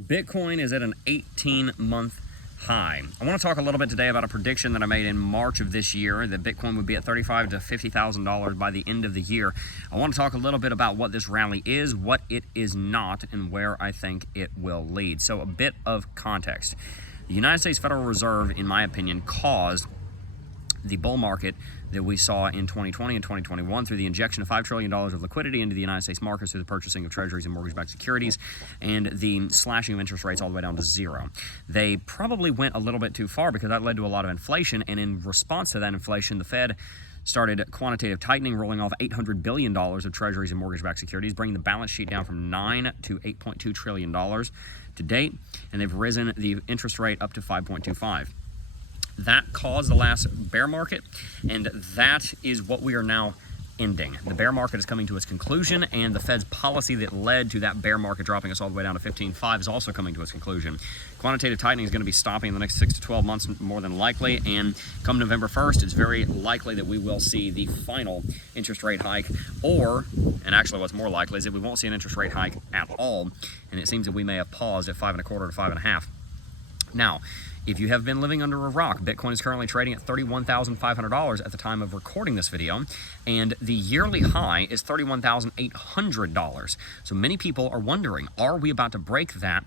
Bitcoin is at an 18-month high. I want to talk a little bit today about a prediction that I made in March of this year that Bitcoin would be at $35,000 to $50,000 by the end of the year. I want to talk a little bit about what this rally is, what it is not, and where I think it will lead. So a bit of context. The United States Federal Reserve, in my opinion, caused the bull market that we saw in 2020 and 2021 through the injection of $5 trillion of liquidity into the United States markets through the purchasing of treasuries and mortgage-backed securities and the slashing of interest rates all the way down to zero. They probably went a little bit too far because that led to a lot of inflation, and in response to that inflation, the Fed started quantitative tightening, rolling off $800 billion of treasuries and mortgage-backed securities, bringing the balance sheet down from $9 to $8.2 trillion to date, and they've risen the interest rate up to 5.25. That caused the last bear market, and that is what we are now ending. The bear market is coming to its conclusion, and the Fed's policy that led to that bear market dropping us all the way down to 15.5 is also coming to its conclusion. Quantitative tightening is going to be stopping in the next 6 to 12 months more than likely, and come November 1st, it's very likely that we will see the final interest rate hike, and actually what's more likely is that we won't see an interest rate hike at all, and it seems that we may have paused at 5.25 to 5.5. Now, if you have been living under a rock, Bitcoin is currently trading at $31,500 at the time of recording this video, and the yearly high is $31,800. So many people are wondering, are we about to break that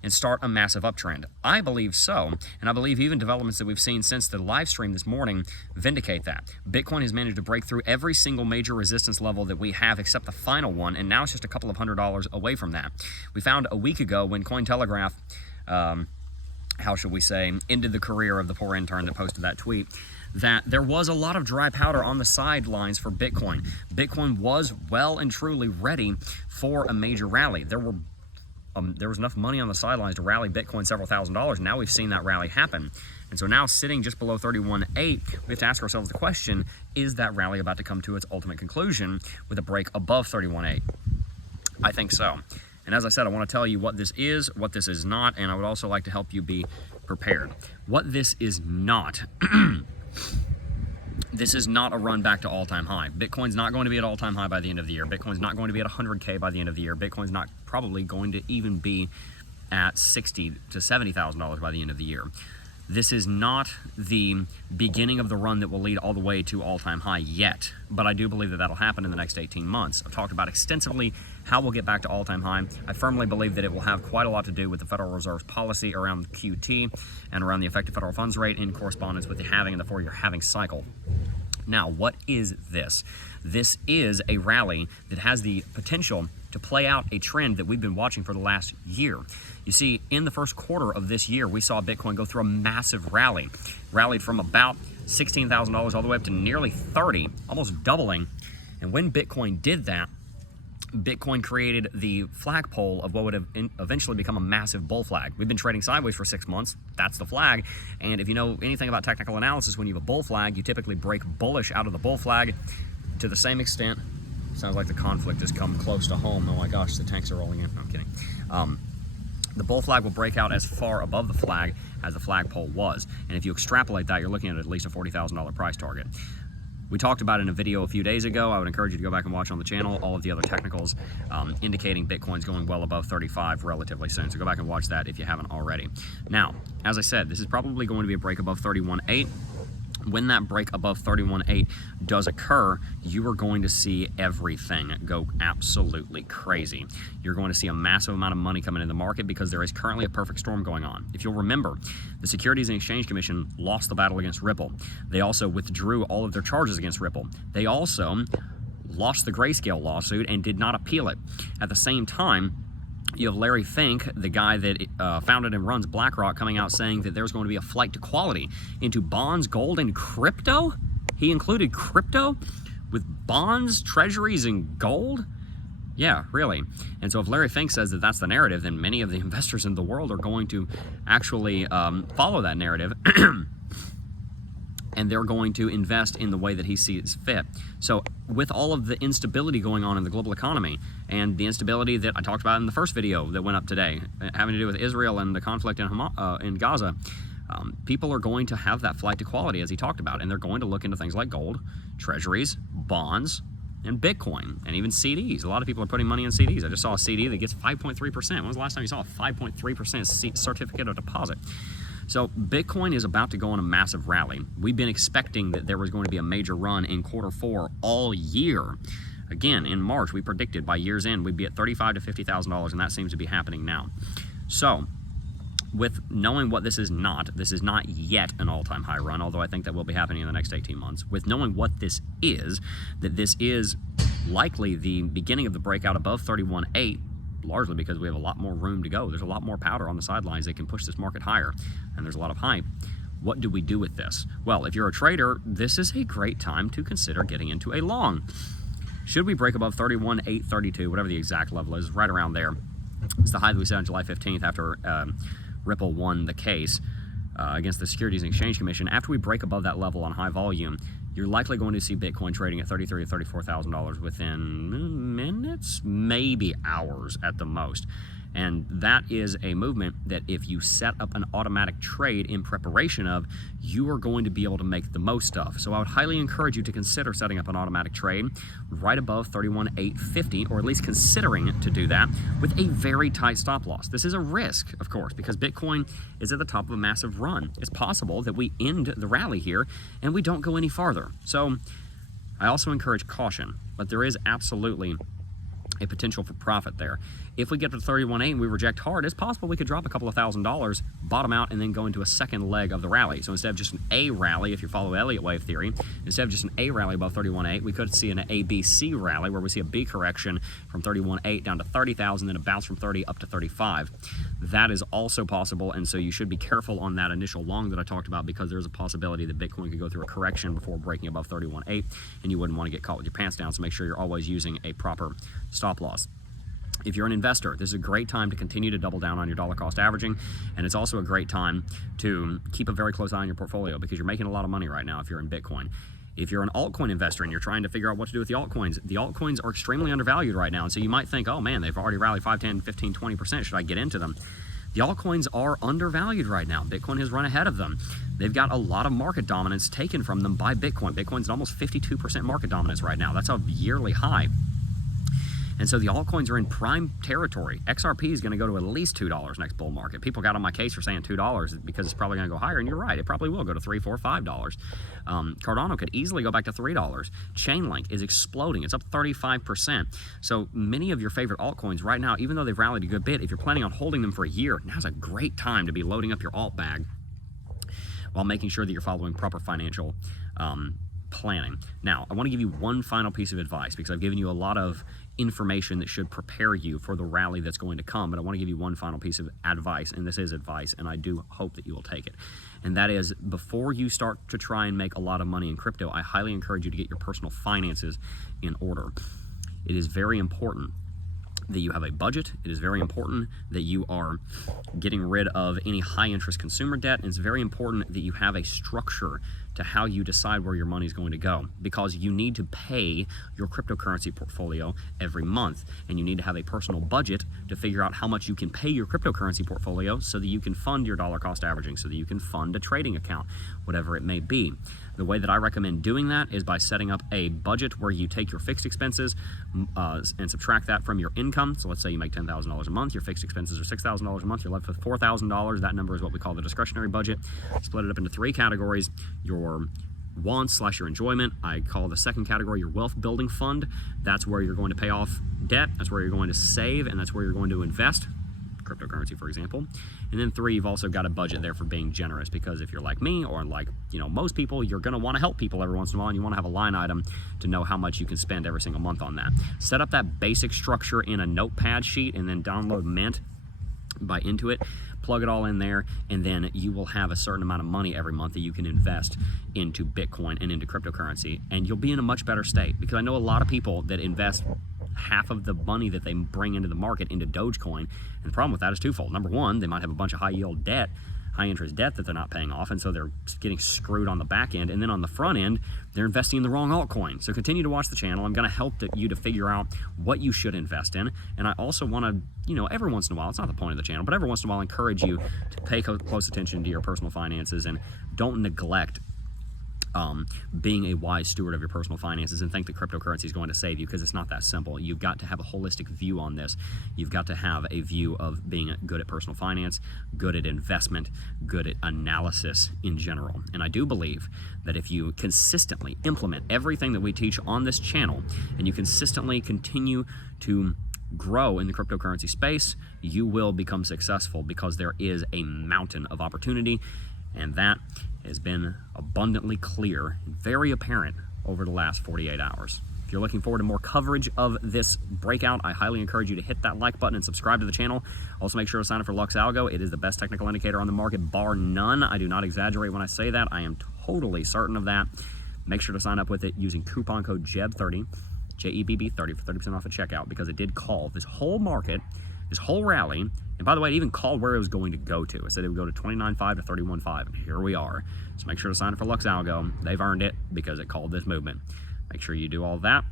and start a massive uptrend? I believe so, and I believe even developments that we've seen since the live stream this morning vindicate that. Bitcoin has managed to break through every single major resistance level that we have except the final one, and now it's just a couple of $100 away from that. We found a week ago when Cointelegraph how should we say, ended the career of the poor intern that posted that tweet, that there was a lot of dry powder on the sidelines for Bitcoin. Bitcoin was well and truly ready for a major rally. There was enough money on the sidelines to rally Bitcoin several $1,000s. Now we've seen that rally happen. And so now sitting just below 31.8, we have to ask ourselves the question, is that rally about to come to its ultimate conclusion with a break above 31.8? I think so. And as I said, I want to tell you what this is not, and I would also like to help you be prepared. What this is not, this is not a run back to all-time high. Bitcoin's not going to be at all-time high by the end of the year. Bitcoin's not going to be at 100K by the end of the year. Bitcoin's not probably going to even be at $60,000 to $70,000 by the end of the year. This is not the beginning of the run that will lead all the way to all-time high yet, but I do believe that that'll happen in the next 18 months. I've talked about extensively how we'll get back to all-time high. I firmly believe that it will have quite a lot to do with the Federal Reserve's policy around QT and around the effective federal funds rate in correspondence with the halving and the four-year halving cycle. Now, what is this? This is a rally that has the potential to play out a trend that we've been watching for the last year. You see, in the first quarter of this year, we saw Bitcoin go through a massive rally. Rallied from about $16,000 all the way up to nearly $30,000, almost doubling. And when Bitcoin did that, Bitcoin created the flagpole of what would have eventually become a massive bull flag. We've been trading sideways for 6 months. That's the flag. And if you know anything about technical analysis, when you have a bull flag, you typically break bullish out of the bull flag to the same extent. Sounds like the conflict has come close to home. Oh my gosh, the tanks are rolling in. No, I'm kidding. The bull flag will break out as far above the flag as the flagpole was. And if you extrapolate that, you're looking at least a $40,000 price target. We talked about it in a video a few days ago. I would encourage you to go back and watch on the channel all of the other technicals indicating Bitcoin's going well above 35 relatively soon. So go back and watch that if you haven't already. Now, as I said, this is probably going to be a break above 31.8. When that break above 31.8 does occur, you are going to see everything go absolutely crazy. You're going to see a massive amount of money coming in the market because there is currently a perfect storm going on. If you'll remember, the Securities and Exchange Commission lost the battle against Ripple. They also withdrew all of their charges against Ripple. They also lost the Grayscale lawsuit and did not appeal it. At the same time, you have Larry Fink, the guy that founded and runs BlackRock, coming out saying that there's going to be a flight to quality into bonds, gold, and crypto. He included crypto with bonds, treasuries, and gold? Yeah, really. And so if Larry Fink says that that's the narrative, then many of the investors in the world are going to actually follow that narrative. And they're going to invest in the way that he sees fit. So with all of the instability going on in the global economy and the instability that I talked about in the first video that went up today, having to do with Israel and the conflict in Gaza, people are going to have that flight to quality as he talked about, and they're going to look into things like gold, treasuries, bonds, and Bitcoin, and even CDs. A lot of people are putting money in CDs. I just saw a CD that gets 5.3%. When was the last time you saw a 5.3% certificate of deposit? So Bitcoin is about to go on a massive rally. We've been expecting that there was going to be a major run in Q4 all year. Again, in March, we predicted by year's end we'd be at $35,000 to $50,000, and that seems to be happening now. So, with knowing what this is not yet an all-time high run, although I think that will be happening in the next 18 months. With knowing what this is, that this is likely the beginning of the breakout above 31.8, largely because we have a lot more room to go. There's a lot more powder on the sidelines that can push this market higher, and there's a lot of hype. What do we do with this? Well, if you're a trader, this is a great time to consider getting into a long. Should we break above 31,832, whatever the exact level is, right around there? It's the high that we set on July 15th after Ripple won the case against the Securities and Exchange Commission. After we break above that level on high volume, you're likely going to see Bitcoin trading at $33,000 to $34,000 within minutes, maybe hours at the most. And that is a movement that if you set up an automatic trade in preparation of, you are going to be able to make the most of. So I would highly encourage you to consider setting up an automatic trade right above 31,850, or at least considering to do that with a very tight stop loss. This is a risk, of course, because Bitcoin is at the top of a massive run. It's possible that we end the rally here and we don't go any farther. So I also encourage caution, but there is absolutely a potential for profit there. If we get to 31.8 and we reject hard, it's possible we could drop a couple of $1,000s, bottom out, and then go into a second leg of the rally. So instead of just an A rally, if you follow Elliott wave theory, instead of just an A rally above 31.8, we could see an ABC rally where we see a B correction from 31.8 down to 30,000, then a bounce from 30 up to 35. That is also possible, and so you should be careful on that initial long that I talked about, because there's a possibility that Bitcoin could go through a correction before breaking above 31.8, and you wouldn't want to get caught with your pants down, so make sure you're always using a proper stop loss. If you're an investor, this is a great time to continue to double down on your dollar cost averaging, and it's also a great time to keep a very close eye on your portfolio, because you're making a lot of money right now if you're in Bitcoin. If you're an altcoin investor and you're trying to figure out what to do with the altcoins are extremely undervalued right now, and so you might think, oh man, they've already rallied 5, 10, 15, 20%, should I get into them? The altcoins are undervalued right now. Bitcoin has run ahead of them. They've got a lot of market dominance taken from them by Bitcoin. Bitcoin's at almost 52% market dominance right now. That's a yearly high. And so the altcoins are in prime territory. XRP is going to go to at least $2 next bull market. People got on my case for saying $2 because it's probably going to go higher, and you're right. It probably will go to $3, $4, $5. Cardano could easily go back to $3. Chainlink is exploding. It's up 35%. So many of your favorite altcoins right now, even though they've rallied a good bit, if you're planning on holding them for a year, now's a great time to be loading up your alt bag while making sure that you're following proper financial planning. Now, I want to give you one final piece of advice, because I've given you a lot of information that should prepare you for the rally that's going to come, but I want to give you one final piece of advice, and this is advice, and I do hope that you will take it. And that is, before you start to try and make a lot of money in crypto, I highly encourage you to get your personal finances in order. It is very important that you have a budget. It is very important that you are getting rid of any high interest consumer debt, and it's very important that you have a structure to how you decide where your money is going to go, because you need to pay your cryptocurrency portfolio every month, and you need to have a personal budget to figure out how much you can pay your cryptocurrency portfolio so that you can fund your dollar cost averaging, so that you can fund a trading account, whatever it may be. The way that I recommend doing that is by setting up a budget where you take your fixed expenses and subtract that from your income. So let's say you make $10,000 a month, your fixed expenses are $6,000 a month, you're left with $4,000. That number is what we call the discretionary budget. Split it up into 3 categories: your wants / your enjoyment. I call the second category your wealth building fund. That's where you're going to pay off debt, that's where you're going to save, and that's where you're going to invest, cryptocurrency, for example. And then 3, you've also got a budget there for being generous, because if you're like me, or like most people, you're going to want to help people every once in a while, and you want to have a line item to know how much you can spend every single month on that. Set up that basic structure in a notepad sheet, and then download Mint by Intuit, plug it all in there, and then you will have a certain amount of money every month that you can invest into Bitcoin and into cryptocurrency, and you'll be in a much better state. Because I know a lot of people that invest half of the money that they bring into the market into Dogecoin, and the problem with that is twofold. Number one, they might have a bunch of high interest debt that they're not paying off, and so they're getting screwed on the back end, and then on the front end, they're investing in the wrong altcoin. So continue to watch the channel. I'm going to help you to figure out what you should invest in, and I also want to, every once in a while, it's not the point of the channel, but every once in a while, encourage you to pay close attention to your personal finances, and don't neglect being a wise steward of your personal finances and think that cryptocurrency is going to save you, because it's not that simple. You've got to have a holistic view on this. You've got to have a view of being good at personal finance, good at investment, good at analysis in general. And I do believe that if you consistently implement everything that we teach on this channel, and you consistently continue to grow in the cryptocurrency space, you will become successful, because there is a mountain of opportunity, and that has been abundantly clear and very apparent over the last 48 hours. If you're looking forward to more coverage of this breakout, I highly encourage you to hit that like button and subscribe to the channel. Also, make sure to sign up for Lux Algo. It is the best technical indicator on the market, bar none. I do not exaggerate when I say that. I am totally certain of that. Make sure to sign up with it using coupon code JEB30, JEBB30, for 30% off at checkout, because it did call this whole market, this whole rally. And by the way, it even called where it was going to go to. It said it would go to 29.5 to 31.5, and here we are. So make sure to sign up for Lux Algo. They've earned it because it called this movement. Make sure you do all that.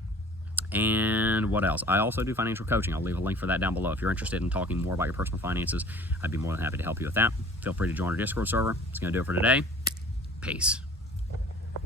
And what else? I also do financial coaching. I'll leave a link for that down below. If you're interested in talking more about your personal finances, I'd be more than happy to help you with that. Feel free to join our Discord server. That's going to do it for today. Peace.